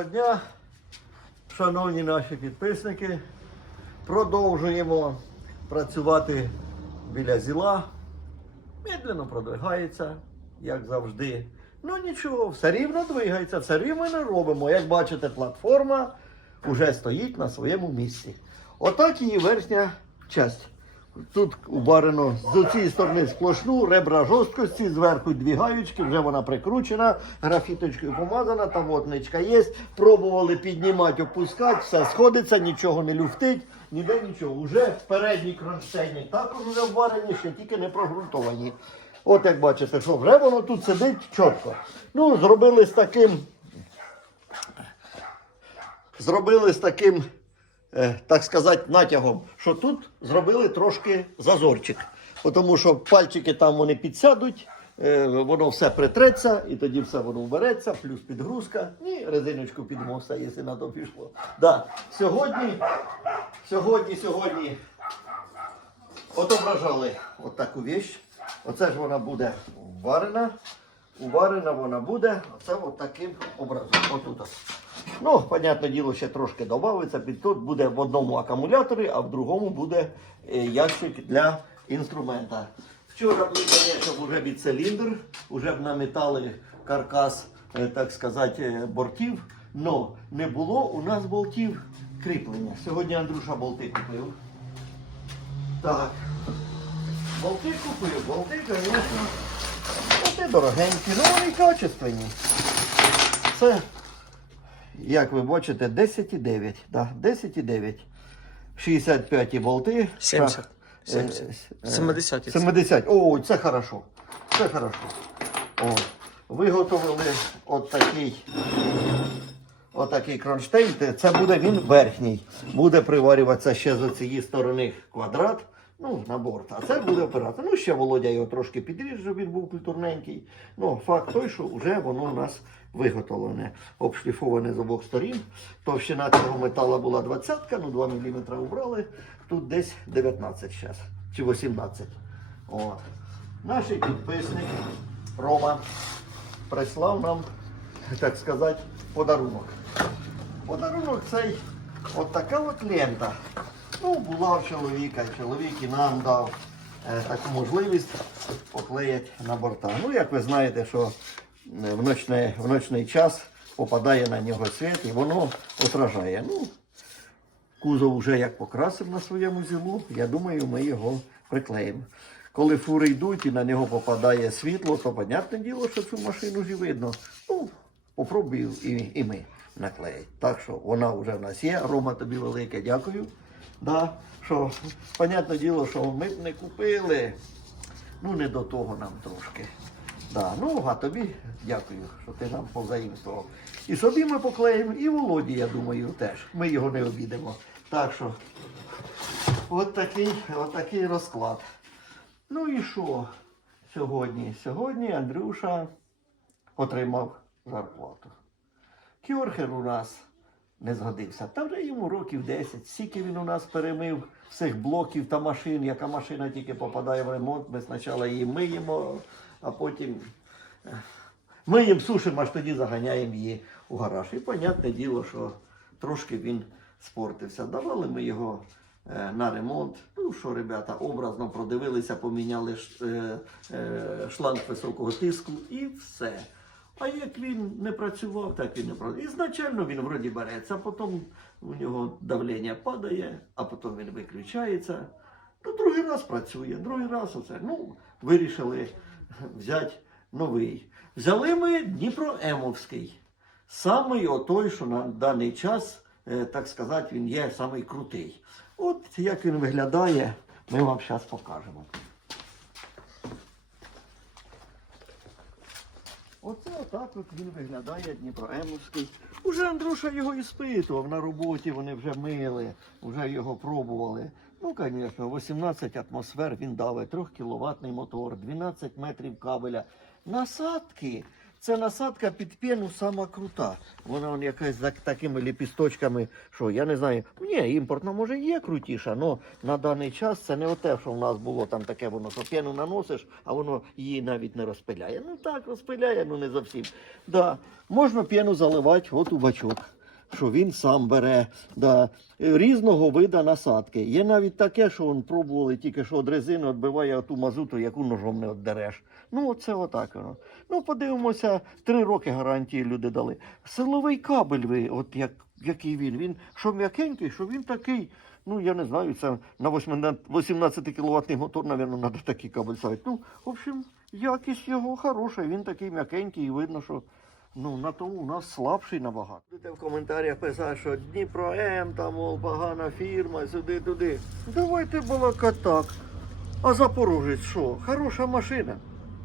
Доброго дня, шановні наші підписники. Продовжуємо працювати біля зіла. Медленно продвигається, як завжди. Ну нічого, все рівно двигається, все рівно ми робимо. Як бачите, платформа вже стоїть на своєму місці. Отак її верхня часть. Тут убарено з цієї сторони сплошну, ребра жорсткості, зверху дві гаючки, вже вона прикручена, графіточкою помазана, там отничка є. Пробували піднімати, опускати, все сходиться, нічого не люфтить, ніде нічого. Уже передні кронштейні також вже вварені, ще тільки не прогрунтовані. От як бачите, що вже воно тут сидить чітко. Ну, зробили з таким зробили з таким, так сказати, натягом, що тут зробили трошки зазорчик. Тому що пальчики там вони підсядуть, е, воно все притреться, і тоді все воно вбереться, плюс підгрузка, і резиночку підемо все, якщо на то пішло. Да. Сьогодні, сьогодні, сьогодні отображали от таку віч. Оце ж вона буде варена. Уварена вона буде оце от таким образом. Отут. Ну, понятне діло, ще трошки додається. Тут буде в одному акумуляторі, а в другому буде е, ящик для інструмента. Вчора ми, звісно, вже від циліндр, вже б наметали каркас, е, так сказати, е, бортів. Но не було у нас болтів кріплення. Сьогодні Андрюша болти купив. Так. Болти купив, болти, звісно. Болти дорогенькі, ну вони качественні. Це, як ви бачите, 10,9. Да, 10,9. 65 болти. 70. 70. е, е, 70. 70. О, це хорошо. Це хорошо. О, виготовили от такий. Отакий кронштейн, це буде він верхній. Буде приварюватися ще з цієї сторони квадрат, ну, на борт. А це буде опиратися. Ну, ще Володя його трошки підріж, щоб він був культурненький. Ну, факт той, що вже воно у нас виготовлене, обшліфоване з обох сторін. Товщина цього металу була 20, ну 2 мм убрали. Тут десь 19 зараз, чи 18. От. Наш підписник Рома прислав нам, так сказати, подарунок. Подарунок цей от така от лента. Ну, була в чоловіка, чоловік і нам дав е, таку можливість поклеїти на борта. Ну, як ви знаєте, що в, ночне, в ночний час попадає на нього світ і воно отражає. Ну, кузов вже як покрасив на своєму зілу, я думаю, ми його приклеїмо. Коли фури йдуть і на нього попадає світло, то понятне діло, що цю машину і видно. Ну, попробую і, і ми наклеїти. Так що вона вже в нас є. Рома, тобі велике дякую. Да, що, понятне діло, що ми не купили. Ну, не до того нам трошки. Да, ну, а тобі дякую, що ти нам позаїмствував. І собі ми поклеїмо, і Володі, я думаю, теж. Ми його не обідемо. Так що, от такий, от такий розклад. Ну і що сьогодні? Сьогодні Андрюша отримав зарплату. Кьорхер у нас не згодився. Та вже йому років 10. Скільки він у нас перемив всіх блоків та машин, яка машина тільки попадає в ремонт, ми спочатку її миємо, а потім е, миємо, сушимо, аж тоді заганяємо її у гараж. І понятне діло, що трошки він спортився. Давали ми його е, на ремонт. Ну що, ребята, образно продивилися, поміняли е, шланг високого тиску і все. А як він не працював, так і не працював. Ізначально він вроді береться, а потім у нього давлення падає, а потім він виключається. Ну, другий раз працює, другий раз оце. Ну, вирішили взяти новий. Взяли ми Дніпроемовський. Самий отой, що на даний час, е, так сказати, він є самий крутий. От як він виглядає, ми вам зараз покажемо. Оце отак от він виглядає Дніпроемовський. Уже Андрюша його іспитував на роботі, вони вже мили, вже його пробували. Ну, звісно, 18 атмосфер він давить, 3 кіловатний мотор, 12 метрів кабеля. Насадки Це насадка під пену сама крута. Вона он якась з такими ліпісточками, що я не знаю. Ні, імпортна може є крутіша, але на даний час це не те, що в нас було там таке, воно що пену наносиш, а воно її навіть не розпиляє. Ну так, розпиляє, ну не зовсім. Да. Можна пену заливати от у бачок. Що він сам бере да. різного вида насадки. Є навіть таке, що он пробували тільки що від резини відбиває ту мазуту, яку ножом не віддереш. Ну, це отак воно. Ну, подивимося, три роки гарантії люди дали. Силовий кабель, ви, от як, який він. Він що м'якенький, що він такий. Ну, я не знаю, це на 18 кВт мотор, мабуть, треба такий кабель ставити. Ну, в общем, якість його хороша, він такий м'якенький, і видно, що ну, на тому у нас слабший набагато. Будете в коментарях писати, що Дніпро М, там, мол, погана фірма, сюди-туди. Давайте балака так. А Запорожець що? Хороша машина.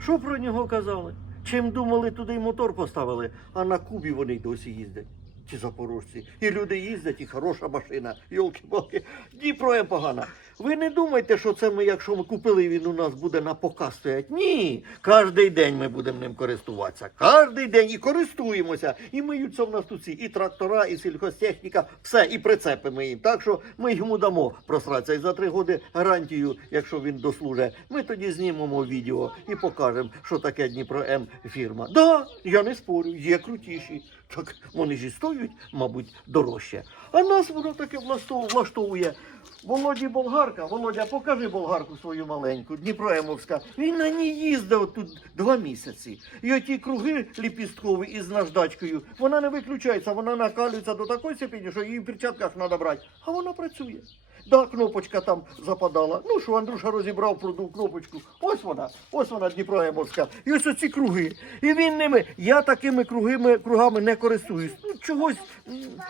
Що про нього казали? Чим думали, туди й мотор поставили, а на Кубі вони досі їздять. Ті запорожці. І люди їздять, і хороша машина. Йолки-палки. Дніпро є погана. Ви не думайте, що це ми, якщо ми купили, він у нас буде на показ стоять. Ні. Кожний день ми будемо ним користуватися. Кожний день і користуємося. І миються в нас тут ці і трактора, і сільхозтехніка, все, і прицепи ми їм. Так що ми йому дамо просратися. І за три роки гарантію, якщо він дослужить, ми тоді знімемо відео і покажемо, що таке Дніпро М фірма. Да, я не спорю, є крутіші. Так вони ж і стоять, мабуть, дорожче. А нас воно таке влаштов- влаштовує. Володі болгарка, Володя, покажи болгарку свою маленьку, Дніпроемовська. Він на ній їздив тут два місяці. І оті круги ліпісткові із наждачкою, вона не виключається, вона накалюється до такої степені, що її в перчатках треба брати. А вона працює. Да, кнопочка там западала. Ну що, Андрюша розібрав, продув кнопочку. Ось вона, ось вона Дніпроемовська. І ось оці круги. І він ними, я такими кругами, кругами не користуюсь. Ну, чогось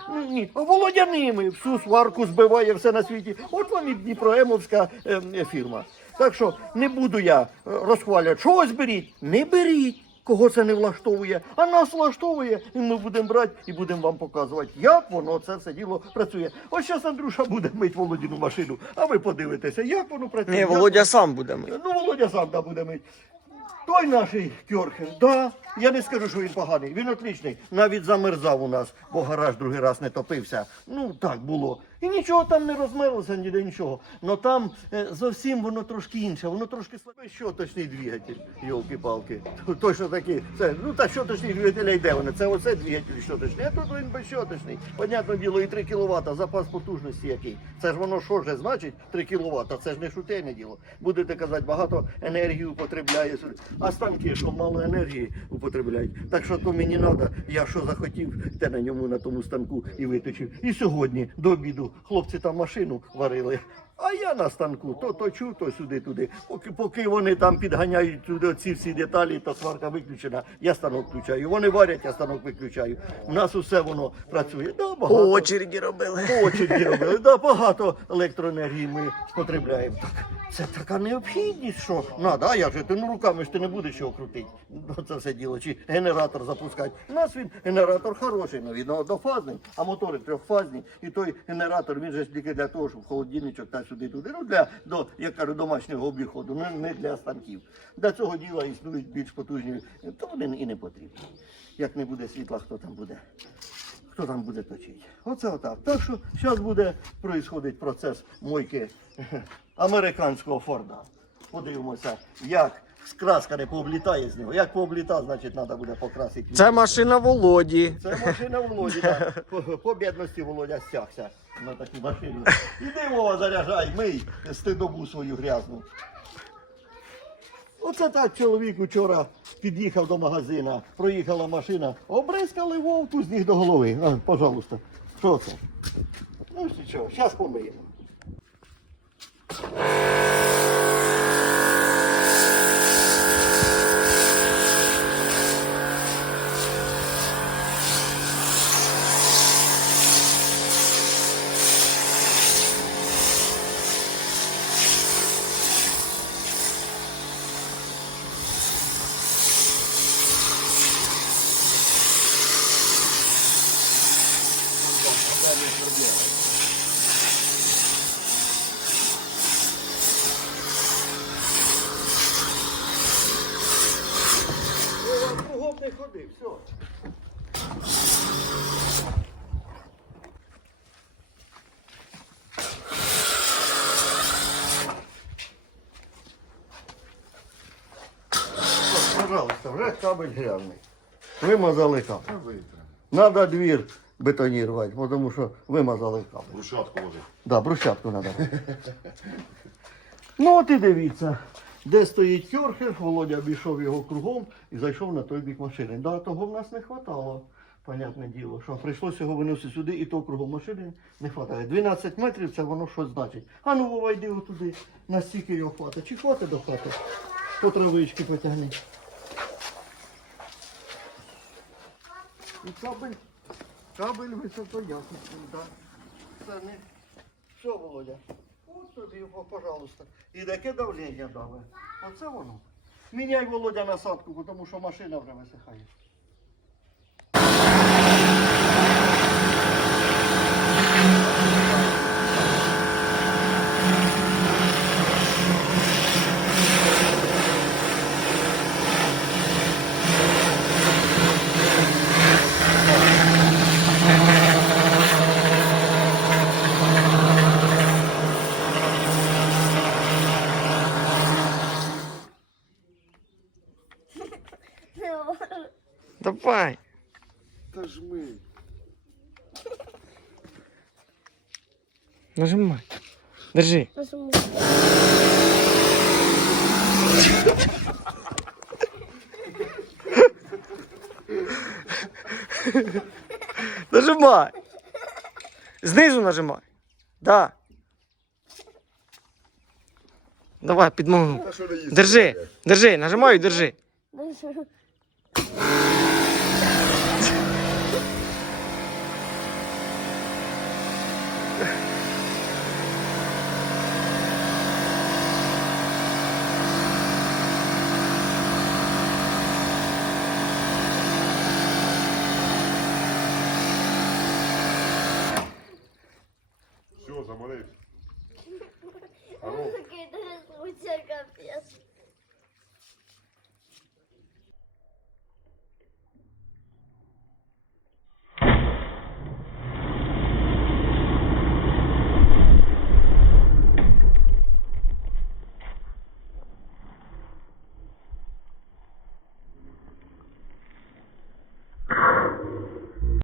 ну, ні. А Володя всю сварку збиває все на світі. От вам і Дніпроемовська е, е, фірма. Так що не буду я е, розхвалювати. Чогось беріть, не беріть. Кого це не влаштовує, а нас влаштовує, і ми будемо брати і будемо вам показувати, як воно це все діло працює. Ось зараз Андрюша буде мить Володіну машину, а ви подивитеся, як воно працює. Ні, як Володя сам буде мити. Ну, Володя сам да буде мить. Той наш Кьорхен, да, я не скажу, що він поганий, він отличний. Навіть замерзав у нас, бо гараж другий раз не топився. Ну, так було. І нічого там не розмерлося, ніде нічого. Но там е, зовсім воно трошки інше, воно трошки слабе. Щоточний двигатель, йолки-палки. Той, що такий, це, ну та щоточний двигатель йде вони. Це оце двигатель щоточний, а тут він безщоточний. Понятне діло, і 3 кВт, запас потужності який. Це ж воно що ж значить 3 кВт, це ж не шутейне діло. Будете казати, багато енергії употребляє. А станки, що мало енергії употребляють. Так що то мені треба, я що захотів, те на ньому на тому станку і виточив. І сьогодні до обіду хлопці там машину варили. А я на станку то точу, то сюди, туди. Поки, поки вони там підганяють туди ці всі деталі, то сварка виключена, я станок включаю. Вони варять, я станок виключаю. У нас усе воно працює. Да, По багато. очереді робили. По очереді робили. Да, багато електроенергії ми спотребляємо. Так, це така необхідність, що надо. А як же ти ну руками ж ти не будеш його крутити. Ну, Це все діло. Чи генератор запускати. У нас він генератор хороший, ну він однофазний, а мотори трьохфазні. І той генератор він же тільки для того, щоб холодильничок та сюди туди. Ну для до як кажу, домашнього обіходу, не, не для станків. Для цього діла існують більш потужні, то вони і не потрібні. Як не буде світла, хто там буде? хто там буде точити. Оце отак. Так що зараз буде происходить процес мойки американського Форда. Подивимося, як краска не пооблітає з нього. Як пообліта, значить треба буде покрасити. Це машина Володі. Це машина Володі, так. По бідності Володя стягся на таку машину. Іди Вова, заряджай, мий стидобу свою грязну. Оце так чоловік вчора під'їхав до магазина, проїхала машина, обризкали вовку з ніг до голови. А, пожалуйста, що це? Ну що, зараз помиємо. Вова, кругом не ходи. Вже кабель грязний. Вимазали кабель. Надо двір бетонувати, бо тому що вимазали кабель. Брусчатку ложи. Да, брусчатку треба. ну от і дивіться, де стоїть кьорхер, Володя обійшов його кругом і зайшов на той бік машини. Да, того в нас не вистачало, понятне діло, що прийшлося його виносити сюди, і то кругом машини не вистачає. 12 метрів це воно щось значить. А ну Вова, йди туди, настільки його хватить. Чи хватить до хати? По травички потягни. І кабель, кабель високоякісний, так. Це не. Все, Володя. От тобі, пожалуйста. І таке давлення дали. Оце воно. Міняй Володя насадку, тому що машина вже висихає. Давай. Та жми. Нажимай. Держи. Нажимай. Знизу нажимай. Да. Давай, підмогну. Держи, держи, нажимай і держи.